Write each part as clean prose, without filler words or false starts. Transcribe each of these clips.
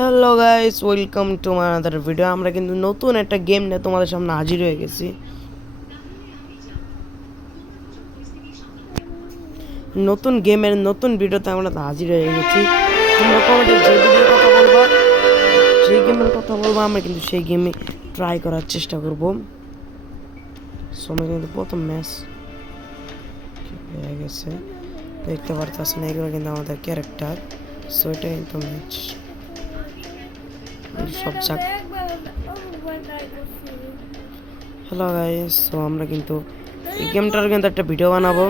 Hello guys, welcome to my another video. আমরা কিন্তু নতুন একটা গেম নিয়ে তোমাদের সামনে হাজির হয়ে গেছি। নতুন গেমের নতুন ভিডিওতে আমরা হাজির হয়ে গেছি। তোমরা কমেন্টে যে ভিডিওর কথা বলবা, যে গেমের কথা বলবা, আমরা কিন্তু সেই গেমে ট্রাই করার চেষ্টা করব। সময় কিন্তু প্রথম ম্যাচ হয়ে গেছে, দেখতে পারতেছেন। এগুলো কিন্তু আমাদের ক্যারেক্টার, সো এটা কিন্তু ম্যাচ সব যাক। হ্যালো গাইস, সো আমরা কিন্তু এই গেমটার কিন্তু একটা ভিডিও বানাবো।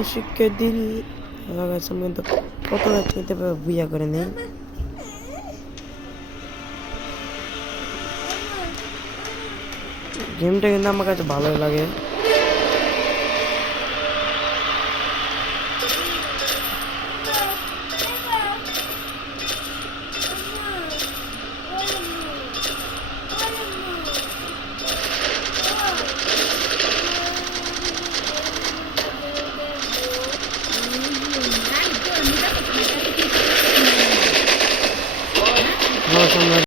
আশিক দিল লাগাইছে, আমি কিন্তু কত নিতে বুঝা করে নেই। গেমটা কিন্তু আমার কাছে ভালোই লাগে।